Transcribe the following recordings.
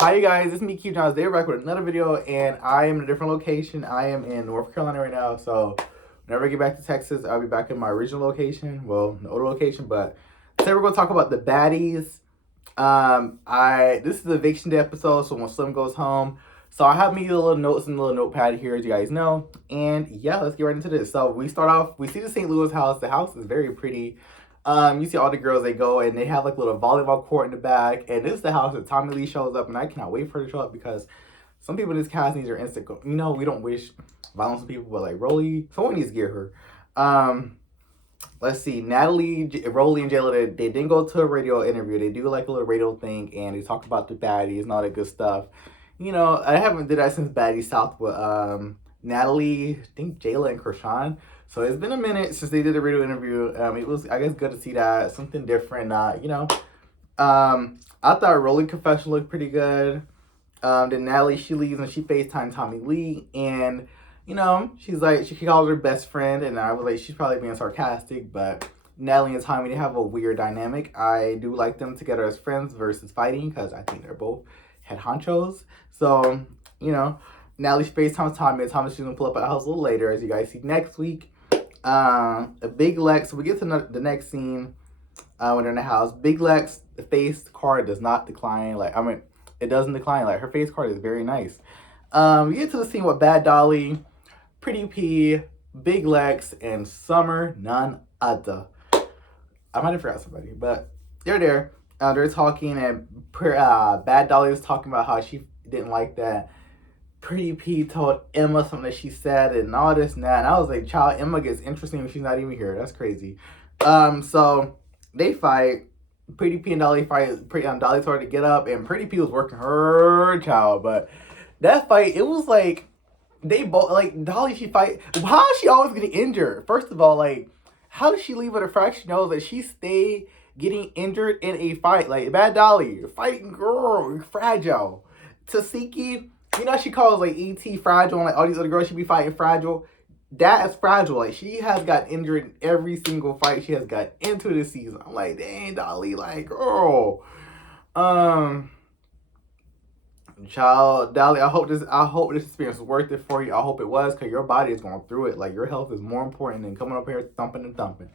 Hi you guys, it's me Q Johns. They're back with another video, and I am in a different location. I am in North Carolina right now, so whenever I get back to Texas, I'll be back in my original location, well, the older location. But today we're gonna talk about the baddies. This is the eviction day episode, so when Slim goes home, so I have me little notes and a little notepad here, as you guys know, and yeah, let's get right into this. So we start off. We see the St. Louis house. The house is very pretty. You see all the girls, they go and they have like a little volleyball court in the back, and this is the house that Tommy Lee shows up, and I cannot wait for her to show up because some people in this cast needs their instant. We don't wish violence on people, but like Rolly, someone needs to get her. Let's see, Natalie, Rolly, and Jayla, they didn't go to a radio interview. They do like a little radio thing, and they talk about the baddies and all that good stuff. I haven't did that since Baddies South, but Natalie, I think Jayla and Krishan. So it's been a minute since they did a radio interview. It was, I guess, good to see that something different. I thought Rolling Confession looked pretty good. Then Natalie, she leaves and she FaceTime Tommy Lee, and she's like, she calls her best friend, and I was like, she's probably being sarcastic, but Natalie and Tommy, they have a weird dynamic. I do like them together as friends versus fighting because I think they're both head honchos. So Natalie FaceTimes Tommy, and Tommy's gonna pull up at the house a little later, as you guys see next week. A Big Lex. So we get to the next scene when they're in the house. Big Lex, the face card does not decline. It doesn't decline. Like, her face card is very nice. We get to the scene with Bad Dolly, Pretty P, Big Lex, and Summer, none other. I might have forgot somebody, but they're there. They're talking, and Bad Dolly is talking about how she didn't like that Pretty P told Emma something that she said and all this and that. And I was like, child, Emma gets interesting when she's not even here. That's crazy. So they fight. Pretty P and Dolly fight. Dolly told her to get up, and Pretty P was working her child. But that fight, it was like they both, like, Dolly, she fight. How is she always getting injured? First of all, like, how does she leave with a fractured nose that she stay getting injured in a fight? Like, Bad Dolly, fighting girl, fragile. Tasiki, she calls like E.T. fragile, and like all these other girls she be fighting fragile. That is fragile. Like, she has got injured in every single fight she has got into this season. I'm like, dang, Dolly, like, girl. Child, Dolly, I hope this experience was worth it for you. I hope it was, because your body is going through it. Like, your health is more important than coming up here thumping and thumping.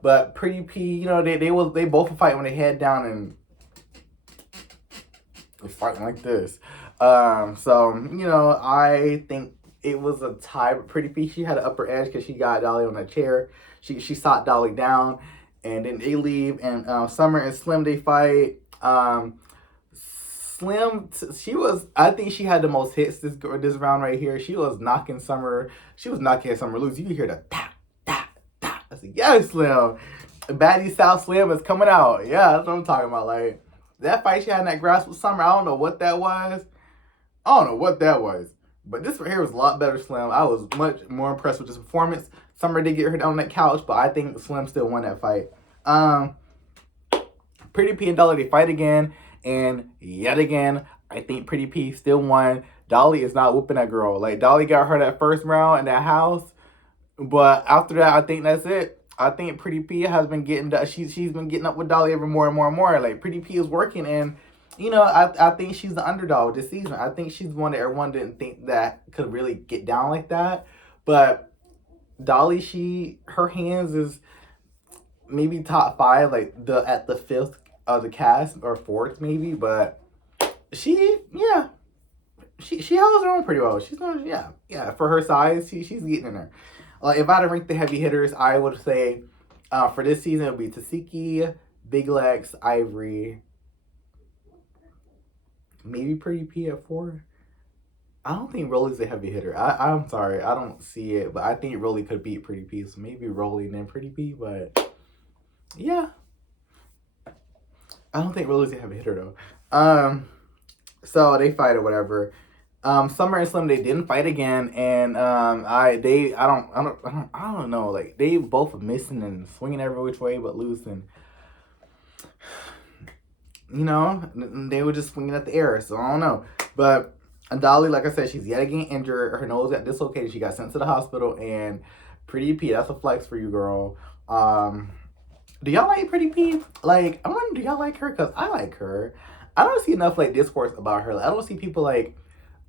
But Pretty P, they both will fight when they head down and they're fighting like this. I think it was a tie, but Pretty P, she had an upper edge because she got Dolly on a chair. She sought Dolly down, and then they leave, and Summer and Slim, they fight. Slim, I think she had the most hits this round right here. She was knocking Summer loose. You can hear the tap, tap, tap. I said, yes, Slim. Baddies South Slim is coming out. Yeah, that's what I'm talking about. Like, that fight she had in that grass with Summer, I don't know what that was. But this right here was a lot better, Slim. I was much more impressed with this performance. Summer did get her down on that couch, but I think Slim still won that fight. Pretty P and Dolly, they fight again. And yet again, I think Pretty P still won. Dolly is not whooping that girl. Like, Dolly got her that first round in that house. But after that, I think that's it. I think Pretty P has been getting, she's been getting up with Dolly every more and more and more. Like, Pretty P is working, and I think she's the underdog this season. I think she's one that everyone didn't think that could really get down like that. But Dolly, her hands is maybe top 5, like at the 5th of the cast, or 4th maybe. But she holds her own pretty well. She's going, for her size, she's getting in there. If I had to rank the heavy hitters, I would say for this season it would be Tasiki, Big Lex, Ivory, maybe Pretty P at 4. I don't think Rolly's a heavy hitter. I'm sorry, I don't see it, but I think Rolly could beat Pretty P, so maybe Rolly and then Pretty P. But yeah, I don't think Rolly's a heavy hitter though. So they fight or whatever. Summer and Slim, they didn't fight again, and I don't know. Like, they both missing and swinging every which way but loose, and they were just swinging at the air. So I don't know. But Dolly, like I said, she's yet again injured. Her nose got dislocated. She got sent to the hospital, and Pretty P, that's a flex for you, girl. Do y'all like Pretty P? Like, I wonder, do y'all like her? Because I like her. I don't see enough like discourse about her. Like, I don't see people like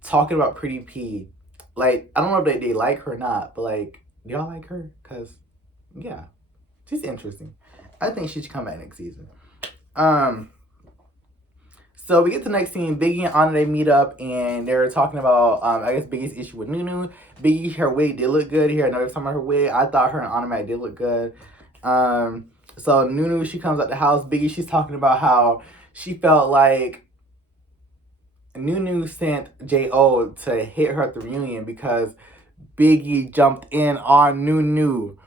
talking about Pretty P. Like, I don't know if they like her or not, but like, do y'all like her? Cause yeah, she's interesting. I think she should come back next season. Um, so we get to the next scene. Biggie and Anna, they meet up and they're talking about I guess Biggie's issue with Nunu. Biggie, her wig did look good here. I know they're talking about her wig. I thought her and Anna Mac did look good. So Nunu, she comes out the house. Biggie, she's talking about how she felt like Nunu sent J.O. to hit her at the reunion because Biggie jumped in on Nunu.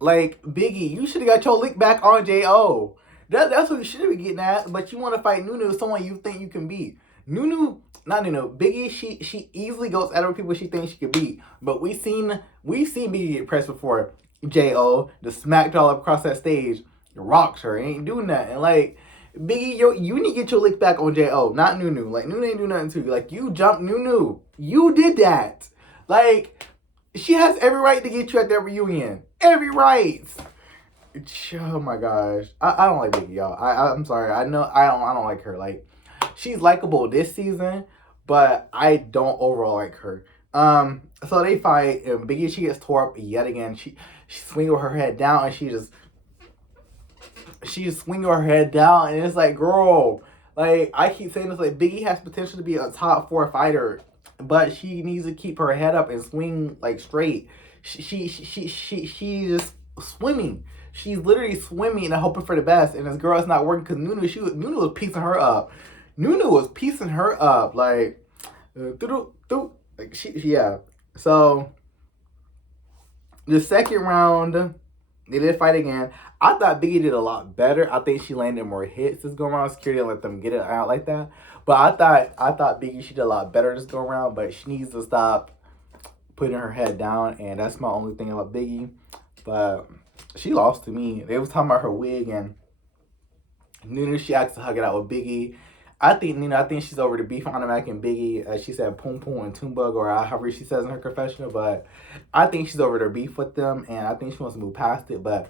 Like, Biggie, you should have got your lick back on J.O. That's what you should be getting at, but you want to fight Nunu, someone you think you can beat. Biggie, she easily goes at other people she thinks she can beat. But we've seen Biggie get pressed before. J.O. the smacked all across that stage, rocks her, ain't doing that. And like, Biggie, you need to get your lick back on J.O., not Nunu. Like, Nunu ain't do nothing to you. Like, you jumped Nunu. You did that. Like, she has every right to get you at that reunion. Every right. Oh my gosh, I don't like Biggie, y'all. I'm sorry. I know I don't like her. Like, she's likable this season, but I don't overall like her. So they fight, and Biggie, she gets tore up yet again. She swings her head down, and she just swings her head down, and it's like, girl, like I keep saying this, like Biggie has potential to be a top 4 fighter, but she needs to keep her head up and swing like straight. She's just swimming. She's literally swimming and hoping for the best, and this girl is not working because Nunu was piecing her up. Nunu was piecing her up like, yeah. So the second round, they did fight again. I thought Biggie did a lot better. I think she landed more hits this go around. Security let them get it out like that. But I thought Biggie, she did a lot better this go around. But she needs to stop putting her head down, and that's my only thing about Biggie. But she lost to me. They was talking about her wig, and Nunu, she asked to hug it out with Biggie. I think she's over the beef on Mac and Biggie. She said Poom Poom and Toonbug, or however she says in her confessional. But I think she's over their beef with them, and I think she wants to move past it. But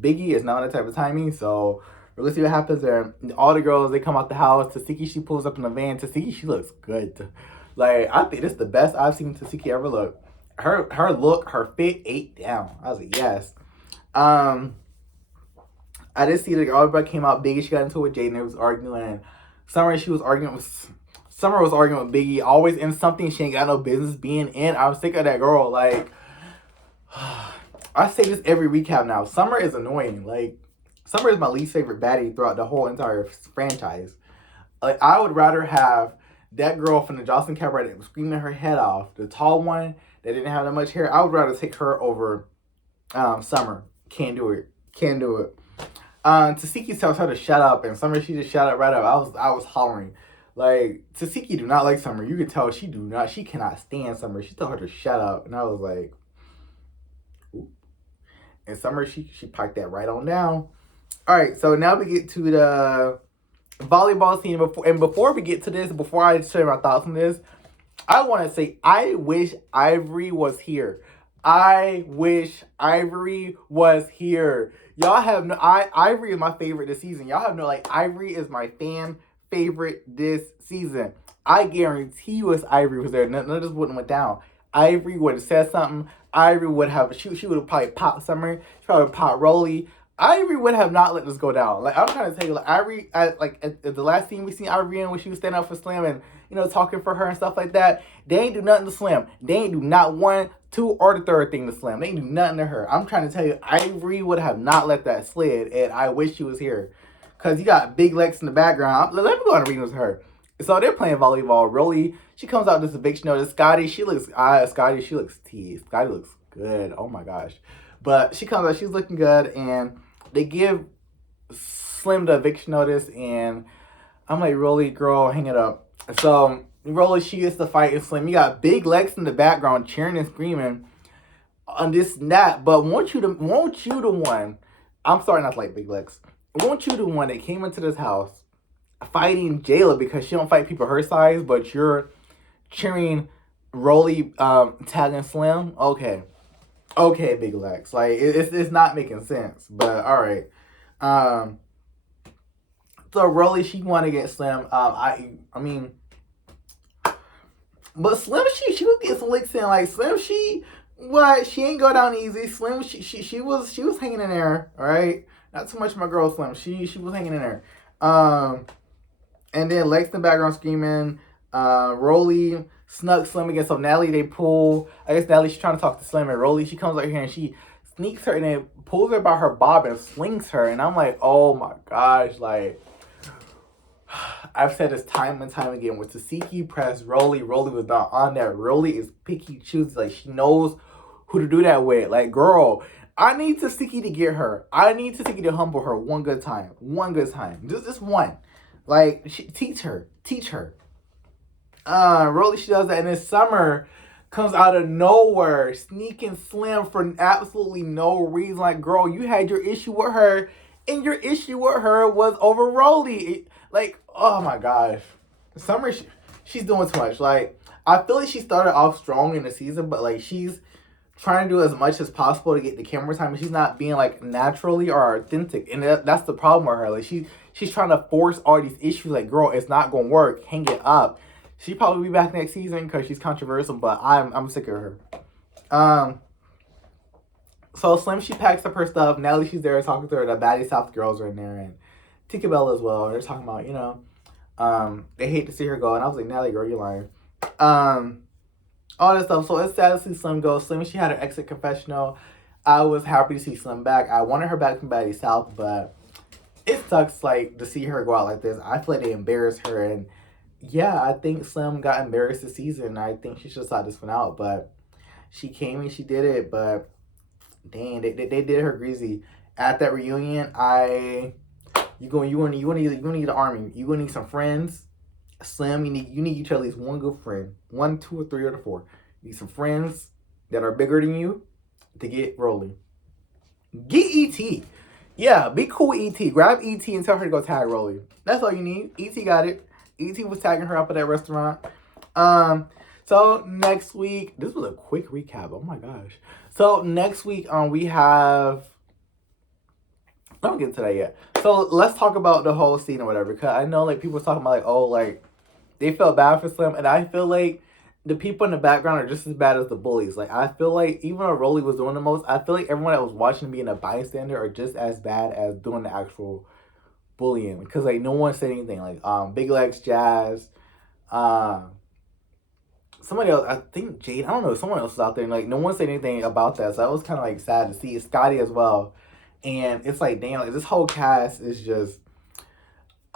Biggie is not that type of timing, so we'll see what happens there. All the girls, they come out the house. Tasiki, she pulls up in the van. Tasiki, she looks good. Like, I think this is the best I've seen Tasiki ever look. Her look, her fit ate down. I was like, yes. I did see the girl came out. Biggie, she got into it with Jaden. They was arguing. Summer was arguing with Biggie. Always in something she ain't got no business being in. I was sick of that girl. Like, I say this every recap now. Summer is annoying. Like, Summer is my least favorite baddie throughout the whole entire franchise. Like, I would rather have that girl from the Jocelyn Cabaret that was screaming her head off, the tall one that didn't have that much hair. I would rather take her over Summer. Can't do it. Tasiki tells her to shut up, and Summer, she just shut up right up. I was hollering. Like, Tasiki do not like Summer. You can tell she cannot stand Summer. She told her to shut up, and I was like, ooh. And Summer, she piped that right on down. All right, so now we get to the volleyball scene. Before we get to this, before I share my thoughts on this, I want to say I wish Ivory was here. I wish Ivory was here. Y'all have no... Ivory is my favorite this season. Y'all have no... Like, Ivory is my fan favorite this season. I guarantee you if Ivory was there, none of this wouldn't went down. Ivory would have said something. Ivory would have... She would have probably popped Summer. She probably would have popped Rolly. Ivory would have not let this go down. Like, I'm trying to tell you, like, Ivory... at the last scene we seen Ivory in when she was standing up for Slim and, you know, talking for her and stuff like that, they ain't do nothing to Slim. They ain't do not one, two, or the third thing to Slim. They ain't do nothing to her. I'm trying to tell you, Ivory would have not let that slid, and I wish she was here. Because you got Big Lex in the background. Let me go on a reading with her. So they're playing volleyball. Rolly, she comes out this eviction notice. Scotty, she looks teased. Scotty looks good. Oh my gosh. But she comes out, she's looking good, and they give Slim the eviction notice, and I'm like, Rolly, girl, hang it up. So Rolly, she gets to fight with Slim. You got Big Lex in the background cheering and screaming on this and that. But won't you the one? I'm sorry not to like Big Lex. Won't you the one that came into this house fighting Jayla because she don't fight people her size, but you're cheering Rolly tagging Slim? Okay, Big Lex. Like, it's not making sense. But all right. So Rolly, she won against Slim. I mean, but Slim, she was getting some licks in. Like Slim, she ain't go down easy. Slim, she was hanging in there. All right, not too much of my girl Slim. She was hanging in there. And then Lex in the background screaming. Rolly snuck Slim against, so Natalie, they pull. I guess Natalie, she's trying to talk to Slim, and Rolly, she comes out here and she sneaks her and then pulls her by her bob and slings her. And I'm like, oh my gosh, like, I've said this time and time again. With Tasiki pressed Rolly, Rolly was not on that. Rolly is picky choosy. Like, she knows who to do that with. Like, girl, I need Tasiki to get her. I need Tasiki to humble her one good time. One good time. Just one. Like, teach her. Teach her. Rolly, she does that. And then Summer comes out of nowhere, sneaking Slim for absolutely no reason. Like, girl, you had your issue with her, and your issue with her was over Rolly. Like, oh my gosh. Summer, she's doing too much. Like, I feel like she started off strong in the season, but like, she's trying to do as much as possible to get the camera time, and she's not being like naturally or authentic. And that's the problem with her. Like, she's trying to force all these issues. Like, girl, it's not gonna work. Hang it up. She'll probably be back next season because she's controversial, but I'm sick of her. So Slim, she packs up her stuff. Nelly, she's there talking to her. The Baddies South girls are in there, and Tinkerbell as well. They're talking about, they hate to see her go. And I was like, Nelly, girl, you're lying. All that stuff. So it's sad to see Slim go. Slim, she had her exit confessional. I was happy to see Slim back. I wanted her back from Baddies South, but it sucks, like, to see her go out like this. I feel like they embarrassed her, and yeah, I think Slim got embarrassed this season. I think she should have thought this one out, but she came and she did it. But dang, they did her greasy at that reunion. You gonna need the army. You gonna need some friends. Slim, you need each at least one good friend, 1, 2, or 3, or 4. You need some friends that are bigger than you to get rolling. Get ET. Yeah, be cool with ET. Grab ET and tell her to go tag Rolly. That's all you need. ET got it. ET was tagging her up at that restaurant. So next week, this was a quick recap. Oh my gosh. So next week, we have. I don't get to that yet. So let's talk about the whole scene or whatever. Cause I know like people were talking about like, oh, like they felt bad for Slim, and I feel like the people in the background are just as bad as the bullies. Like, I feel like even though Rolly was doing the most, I feel like everyone that was watching being a bystander are just as bad as doing the actual bullying, because like no one said anything. Like Big Legs, Jazz, somebody else, I think Jade, I don't know, someone else was out there, and like no one said anything about that. So that was kind of like sad to see. Scotty as well, and it's like, damn, like this whole cast is just.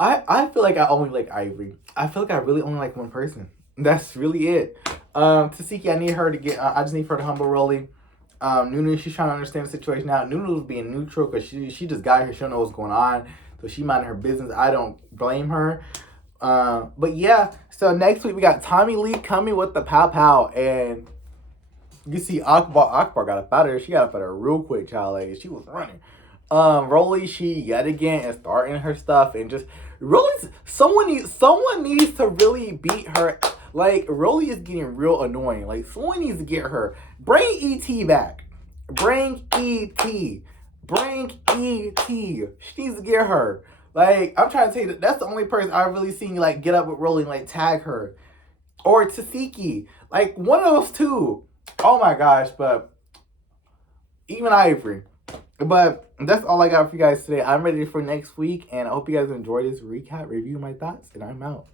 I feel like I only like Ivory. I feel like I really only like one person. That's really it. Tasiki, I need her to get. I just need her to humble Rolly. Nunu, she's trying to understand the situation now. Nunu's being neutral because she just got here. She don't know what's going on. So she minding her business. I don't blame her. But yeah, so next week we got Tommy Lee coming with the pow pow. And you see Akbar got up out of there. She got up out of there real quick, child. Like, she was running. Rolly, she yet again is starting her stuff and just Rolly's someone needs to really beat her. Like, Rolly is getting real annoying. Like, someone needs to get her. Bring ET back. Bring ET. Bring ET. She needs to get her. Like, I'm trying to tell you that's the only person I've really seen like get up with Rolly and like tag her. Or Tasiki. Like, one of those two. Oh my gosh, but even Ivory. But that's all I got for you guys today. I'm ready for next week, and I hope you guys enjoy this recap, review my thoughts, and I'm out.